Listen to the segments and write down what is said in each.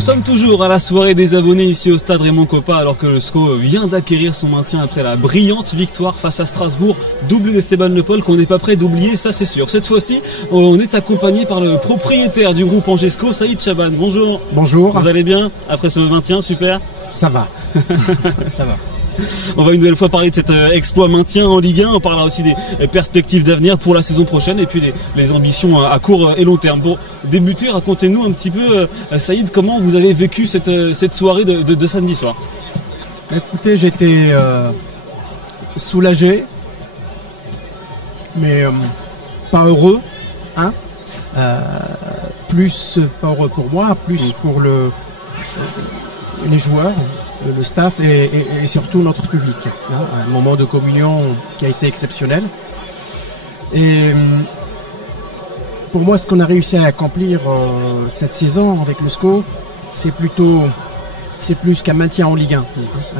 Nous sommes toujours à la soirée des abonnés ici au stade Raymond Kopa alors que le SCO vient d'acquérir son maintien après la brillante victoire face à Strasbourg, doublé d'Esteban Le Paul qu'on n'est pas prêt d'oublier, ça c'est sûr. Cette fois-ci, on est accompagné par le propriétaire du groupe Angesco, Saïd Chaban. Bonjour. Bonjour. Vous allez bien après ce maintien? Super. Ça va. Ça va. On va une nouvelle fois parler de cet exploit maintien en Ligue 1. On parlera aussi des perspectives d'avenir pour la saison prochaine et puis les ambitions à court et long terme. Pour débuter, racontez-nous un petit peu, Saïd, comment vous avez vécu cette soirée de samedi soir. Écoutez, j'étais soulagé, mais pas heureux. Hein, plus pas heureux pour moi, plus pour les joueurs, le staff et surtout notre public. Hein, un moment de communion qui a été exceptionnel. Et pour moi, ce qu'on a réussi à accomplir cette saison avec le SCO, c'est plus qu'un maintien en Ligue 1.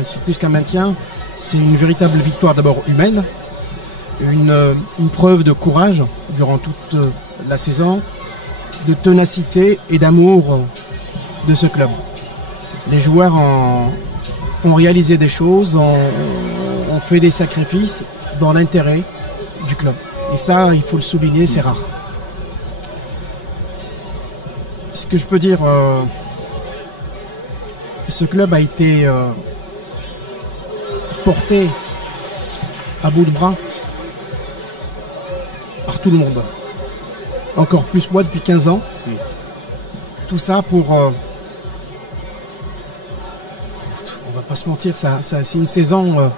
C'est plus qu'un maintien, c'est une véritable victoire d'abord humaine, une preuve de courage durant toute la saison, de ténacité et d'amour de ce club. Les joueurs ont réalisé des choses, ont fait des sacrifices dans l'intérêt du club. Et ça, il faut le souligner, c'est rare. Ce que je peux dire, ce club a été porté à bout de bras par tout le monde. Encore plus moi depuis 15 ans. Tout ça pour... on va pas se mentir, c'est une saison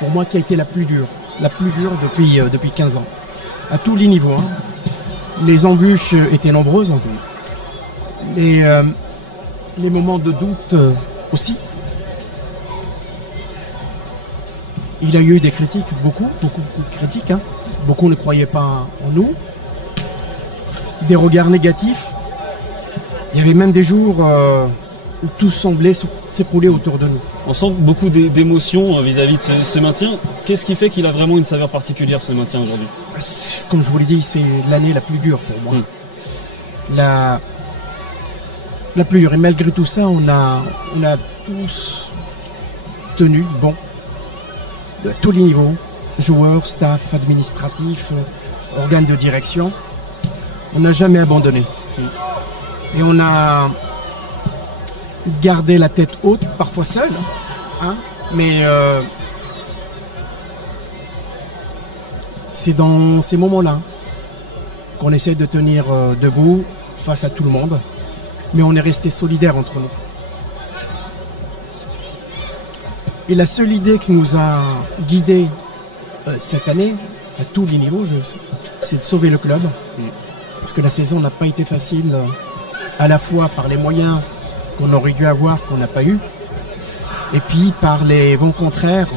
pour moi qui a été la plus dure depuis 15 ans. À tous les niveaux. Hein. Les embûches étaient nombreuses. Les moments de doute aussi. Il y a eu des critiques, beaucoup de critiques. Hein. Beaucoup ne croyaient pas en nous. Des regards négatifs. Il y avait même des jours où tout semblait s'écrouler autour de nous. On sent beaucoup d'émotions vis-à-vis de ce maintien. Qu'est-ce qui fait qu'il a vraiment une saveur particulière, ce maintien aujourd'hui? Comme je vous l'ai dit, c'est l'année la plus dure pour moi. La plus dure. Et malgré tout ça, on a tous tenu bon. À tous les niveaux. Joueurs, staff, administratif, organes de direction. On n'a jamais abandonné. Et on a gardé la tête haute, parfois seul. Hein, mais c'est dans ces moments-là qu'on essaie de tenir debout face à tout le monde. Mais on est resté solidaires entre nous. Et la seule idée qui nous a guidés cette année, à tous les niveaux, c'est de sauver le club. Parce que la saison n'a pas été facile, à la fois par les moyens qu'on aurait dû avoir, qu'on n'a pas eu, et puis par les vents contraires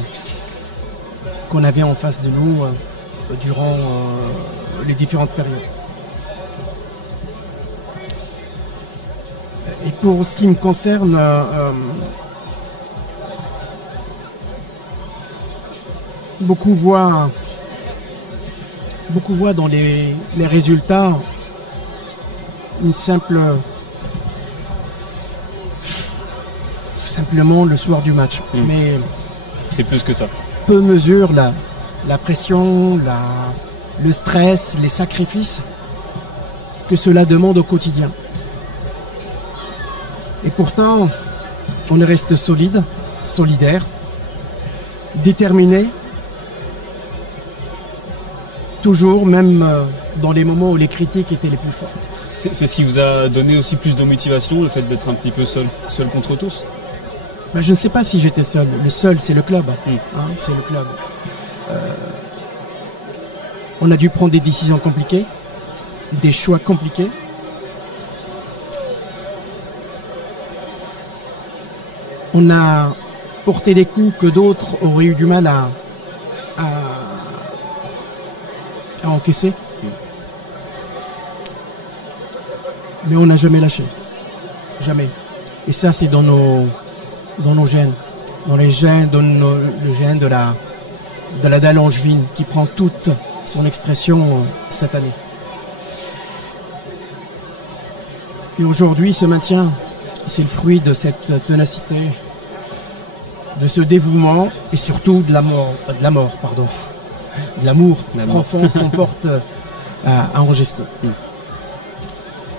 qu'on avait en face de nous durant les différentes périodes. Et pour ce qui me concerne, beaucoup voient dans les résultats simplement le soir du match. Mais c'est plus que ça. Peu mesurent la pression, le stress, les sacrifices que cela demande au quotidien. Et pourtant, on reste solide, solidaire, déterminé, toujours, même dans les moments où les critiques étaient les plus fortes. C'est ce qui vous a donné aussi plus de motivation, le fait d'être un petit peu seul contre tous? Ben, je ne sais pas si j'étais seul. Le seul, c'est le club. Hein, c'est le club. On a dû prendre des décisions compliquées, des choix compliqués. On a porté des coups que d'autres auraient eu du mal à encaisser. Mais on n'a jamais lâché. Jamais. Et ça, c'est dans nos gènes. Dans les gènes, le gène de la dalle angevine qui prend toute son expression cette année. Et aujourd'hui, ce maintien c'est le fruit de cette ténacité, de ce dévouement et surtout de l'amour profond qu'on porte à Angesco.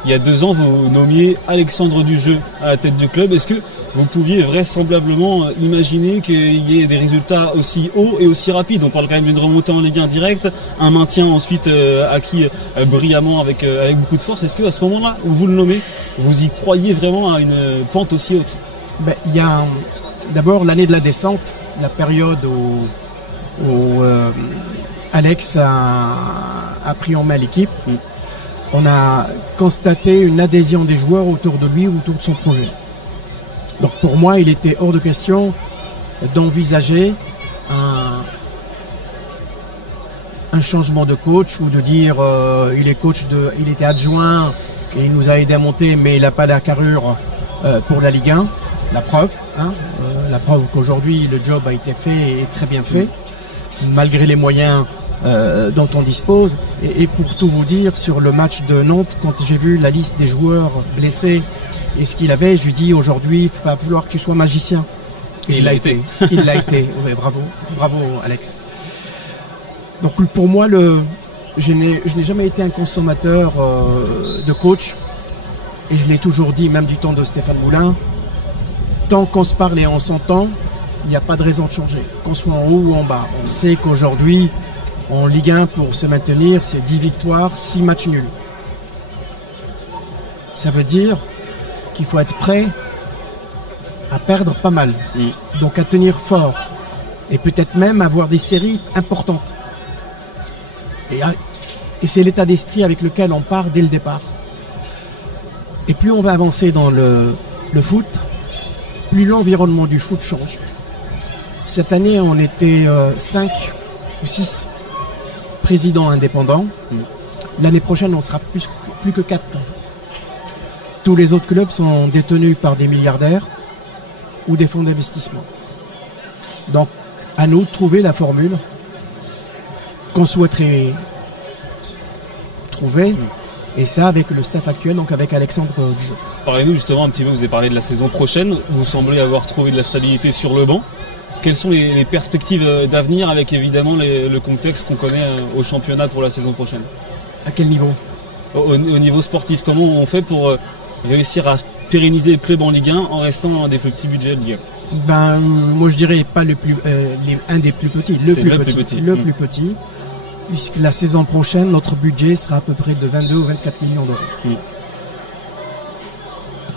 Il y a 2 ans, vous nommiez Alexandre Dujeu à la tête du club. Est-ce que vous pouviez vraisemblablement imaginer qu'il y ait des résultats aussi hauts et aussi rapides? On parle quand même d'une remontée en Ligue 1 directe, un maintien ensuite acquis brillamment avec beaucoup de force. Est-ce qu'à ce moment-là où vous le nommez, vous y croyez vraiment à une pente aussi haute? Il y a d'abord l'année de la descente, la période où Alex a pris en main l'équipe. On a constaté une adhésion des joueurs autour de lui, autour de son projet. Donc pour moi, il était hors de question d'envisager un changement de coach ou de dire il était adjoint et il nous a aidé à monter, mais il n'a pas la carrure pour la Ligue 1. La preuve qu'aujourd'hui le job a été fait et très bien fait, malgré les moyens dont on dispose. Et pour tout vous dire, sur le match de Nantes, quand j'ai vu la liste des joueurs blessés et ce qu'il avait, je lui dis aujourd'hui, il va falloir que tu sois magicien. Et il l'a été. Il l'a été. Ouais, bravo Alex. Donc pour moi, je n'ai jamais été un consommateur de coach, et je l'ai toujours dit, même du temps de Stéphane Moulin, tant qu'on se parle et on s'entend, il n'y a pas de raison de changer, qu'on soit en haut ou en bas. On sait qu'aujourd'hui, en Ligue 1, pour se maintenir, c'est 10 victoires, 6 matchs nuls. Ça veut dire qu'il faut être prêt à perdre pas mal. Donc à tenir fort. Et peut-être même avoir des séries importantes. Et c'est l'état d'esprit avec lequel on part dès le départ. Et plus on va avancer dans le foot, plus l'environnement du foot change. Cette année, on était 5 ou 6 présidents indépendants. L'année prochaine, on sera plus que 4. Tous les autres clubs sont détenus par des milliardaires ou des fonds d'investissement. Donc, à nous de trouver la formule qu'on souhaiterait trouver, et ça avec le staff actuel, donc avec Alexandre Dujeu. Parlez-nous justement un petit peu, vous avez parlé de la saison prochaine, vous semblez avoir trouvé de la stabilité sur le banc. Quelles sont les perspectives d'avenir avec évidemment le contexte qu'on connaît au championnat pour la saison prochaine? À quel niveau? Au niveau sportif, comment on fait pour réussir à pérenniser le club en Ligue 1 en restant un des plus petits budgets de Ligue 1? Moi je dirais pas un des plus petits, le plus petit, puisque la saison prochaine, notre budget sera à peu près de 22 ou 24 millions d'euros.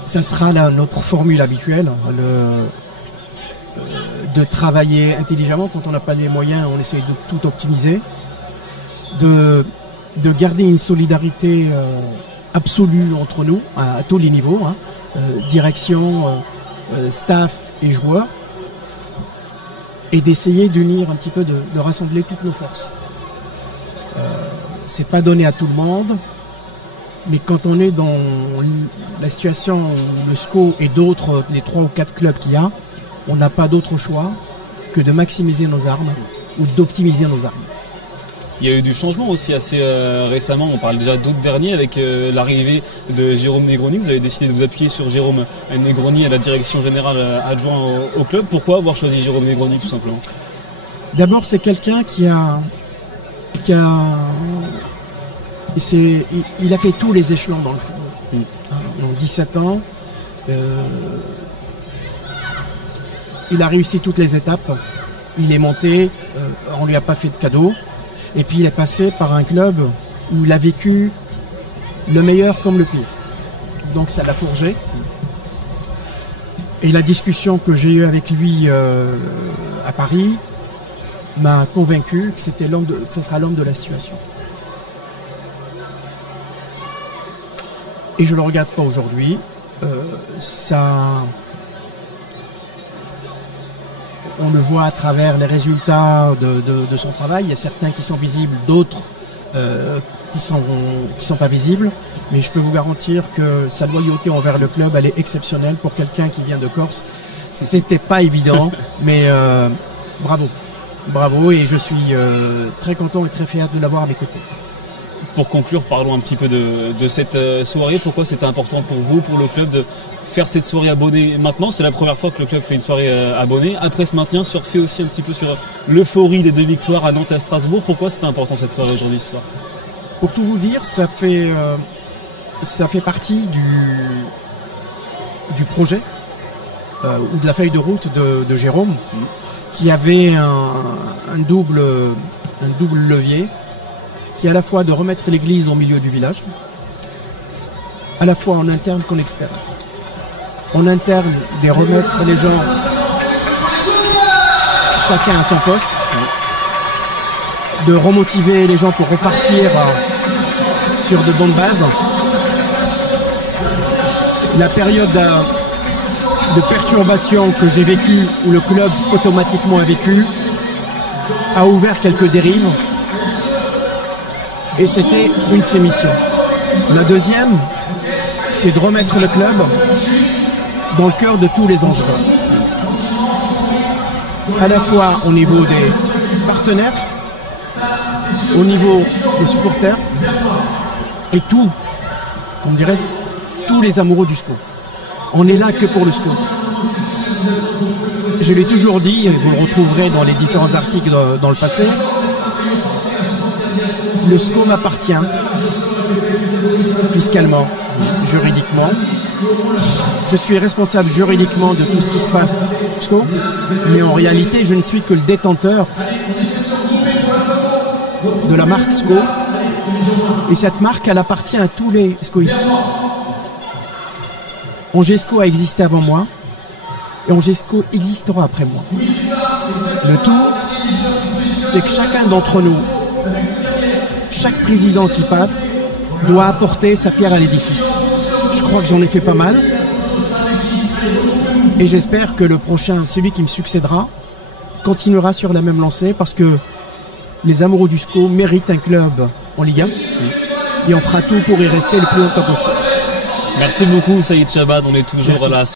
Ça sera là notre formule habituelle, de travailler intelligemment. Quand on n'a pas les moyens, on essaie de tout optimiser, de garder une solidarité absolue entre nous, à tous les niveaux, direction, staff et joueurs, et d'essayer d'unir un petit peu, de rassembler toutes nos forces. C'est pas donné à tout le monde, mais quand on est dans la situation où le SCO et d'autres, les 3 ou 4 clubs qu'il y a, on n'a pas d'autre choix que de maximiser nos armes ou d'optimiser nos armes. Il y a eu du changement aussi assez récemment, on parle déjà d'août dernier avec l'arrivée de Jérôme Negroni. Vous avez décidé de vous appuyer sur Jérôme Negroni à la direction générale adjoint au club. Pourquoi avoir choisi Jérôme Negroni tout simplement? D'abord, c'est quelqu'un il a fait tous les échelons dans le football. En 17 ans, il a réussi toutes les étapes. Il est monté, on lui a pas fait de cadeau. Et puis il est passé par un club où il a vécu le meilleur comme le pire. Donc ça l'a forgé. Et la discussion que j'ai eue avec lui à Paris m'a convaincu que ce sera l'homme de la situation. Et je ne le regarde pas aujourd'hui. On le voit à travers les résultats de son travail. Il y a certains qui sont visibles, d'autres qui sont pas visibles. Mais je peux vous garantir que sa loyauté envers le club, elle est exceptionnelle pour quelqu'un qui vient de Corse. C'était pas évident, mais bravo. Bravo, et je suis très content et très fier de l'avoir à mes côtés. Pour conclure, parlons un petit peu de cette soirée. Pourquoi c'était important pour vous, pour le club, de faire cette soirée abonnée maintenant? C'est la première fois que le club fait une soirée abonnée. Après ce maintien, surfer aussi un petit peu sur l'euphorie des 2 victoires à Nantes et à Strasbourg. Pourquoi c'était important cette soirée aujourd'hui, ce soir? Pour tout vous dire, ça fait partie du projet ou de la feuille de route de Jérôme, qui avait un double levier, qui est à la fois de remettre l'église au milieu du village, à la fois en interne qu'en externe. En interne, de remettre les gens chacun à son poste, de remotiver les gens pour repartir sur de bonnes bases. La période de perturbation que j'ai vécue, où le club automatiquement a vécu, a ouvert quelques dérives, et c'était une de ses missions. La deuxième, c'est de remettre le club dans le cœur de tous les enjeux, à la fois au niveau des partenaires, au niveau des supporters et tous les amoureux du SCO. On est là que pour le SCO. Je l'ai toujours dit, et vous le retrouverez dans les différents articles dans le passé, le SCO m'appartient fiscalement, juridiquement. Je suis responsable juridiquement de tout ce qui se passe au SCO, mais en réalité, je ne suis que le détenteur de la marque SCO, et cette marque, elle appartient à tous les SCOistes. Angesco a existé avant moi, et Angesco existera après moi. Le tout, c'est que chacun d'entre nous, chaque président qui passe, doit apporter sa pierre à l'édifice. Je crois que j'en ai fait pas mal, et j'espère que le prochain, celui qui me succédera, continuera sur la même lancée, parce que les amoureux du SCO méritent un club en Ligue 1, et on fera tout pour y rester le plus longtemps possible. Merci beaucoup Saïd Chabad, on est toujours là.